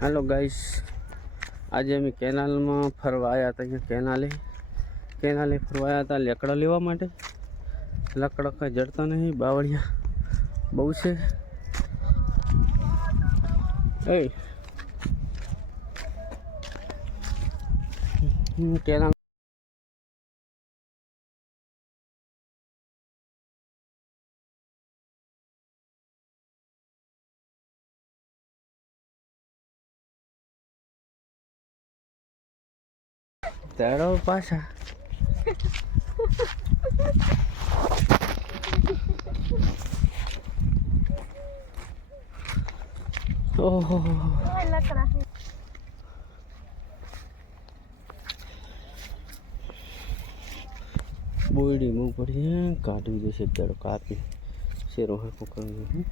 હાલો guys, આજે અમે કેનાલમાં ફરવા આવ્યા હતા, અહીંયા કેનાલે કેનાલે ફરવા આવ્યા હતા લેકડા લેવા માટે. લકડા કાંઈ જડતા નહીં, બાવળિયા બહુ છે. એ, હું કેનાલ તેડો પાછા ઓહો બોયડી મૂવ પડી કાઢવી દેશે તેડો કાપી શેરો હાકો કરવું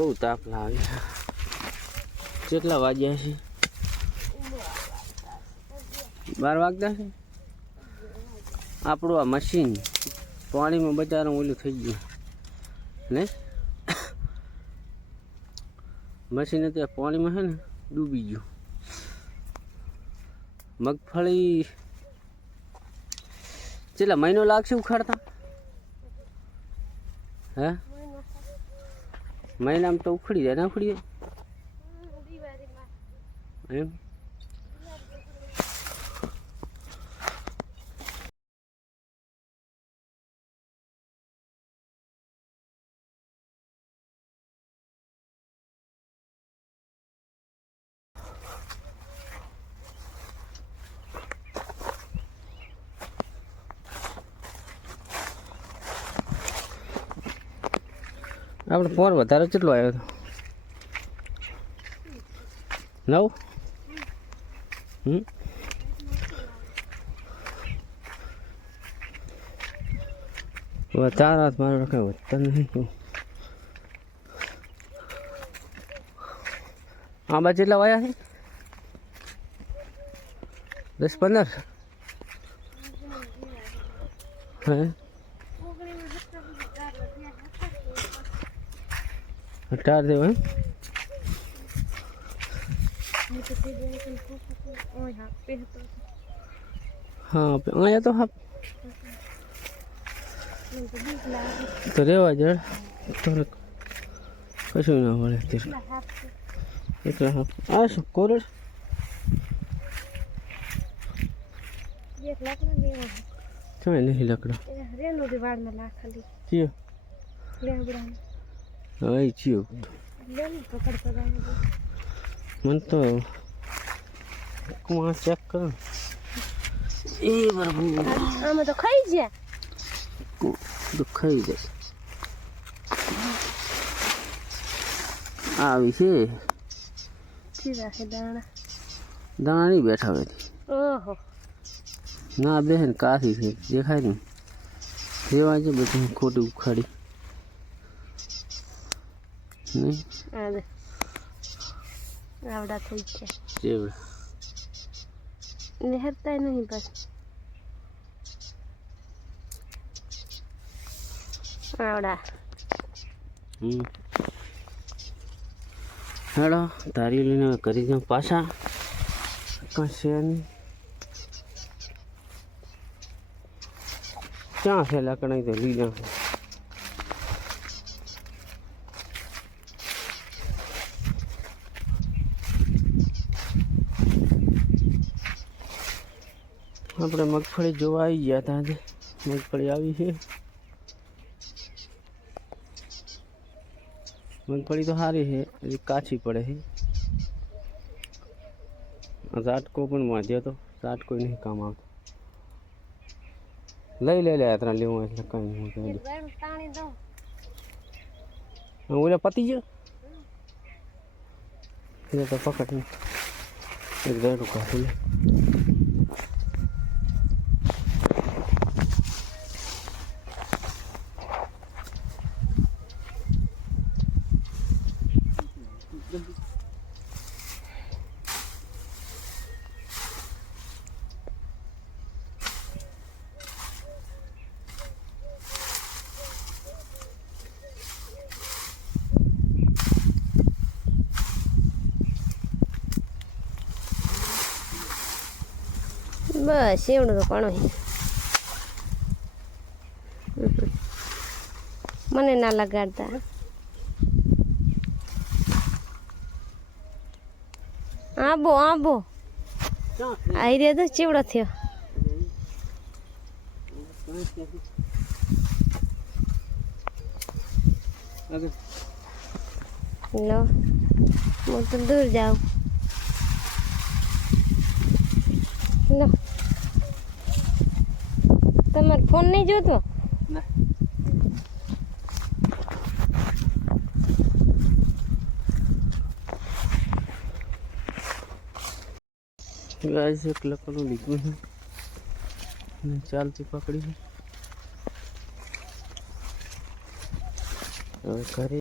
બહુ તાપ લાગે કેટલા વાગ્યા છે? બાર વાગતા છે? આપણું આ મશીન પાણીમાં બચારું ઓલું થઈ ગયું. ને? મશીન અત્યારે પાણીમાં છે ને ડૂબી ગયું. મગફળી કેટલા મહિનો લાગશે ઉખાડતા? હે? મહિનામાં તો ઉખડી જાય ના ઉખડી જાય એમ? આપણે પોર વધારે કેટલો આવ્યો હતો નવ? હમ? વધારે મારો કઈ વધતા નહીં. આંબા જેટલા વાયા છે? દસ પંદર? હે? અઢાર દેવો એમ હા પે- અહીંયા તો હા. તો રેવા જડ થોડુંક કશું ના મળે એટલે હા. આ શું કોરડ? ચાય નહીં લકડો. હા એ ચિયો મને તો કુમાં ચેક કરો એ બરાબર આમાં તો ખાઈ ગયા દુખાઈ જાય આવી છે દાણા દાણા નહીં બેઠા હોય ઓહો ના બેન કાથી છે દેખાય ને રેવા છે બધું ખોટી ઉખાડી નહીં આવડા થઈ ગયા. નિહરતા નહીં બસ. આવડા. હમ. હેડો તારી લઈને કરી દઉં પાછા. કાંઈ છે નહીં. ક્યાં છે લાકડા તો લઈ આપણે મગફળી જોવા આવી ગયા હતા આજે. મગફળી આવી છે. મગફળી તો સારી છે હજી કાચી પડે છે. આ ઝાટકો પણ વાંધ્યો તો ઝાટકો નહીં કામ આવતો. લઈ લે લે ત્રણ લેવું એટલે કંઈ નહીં કહી દઉં પાણી દઉં. ઓલે પતી ગયો? એ તો પકડ નહીં એક દાડો કાઢી લે. બસ એવડું તો પણ. મને ના લગાડતા. આંબો આંબો. આવી રહ્યો તો ચીવડો થયો. લો, હું તો દૂર જાઉં. લો. તમારો ફોન નહીં જોતો? ના. ગાઈસ, એક લકડું લીધું છે. અને ચાલતી પકડી છે. હવે ઘરે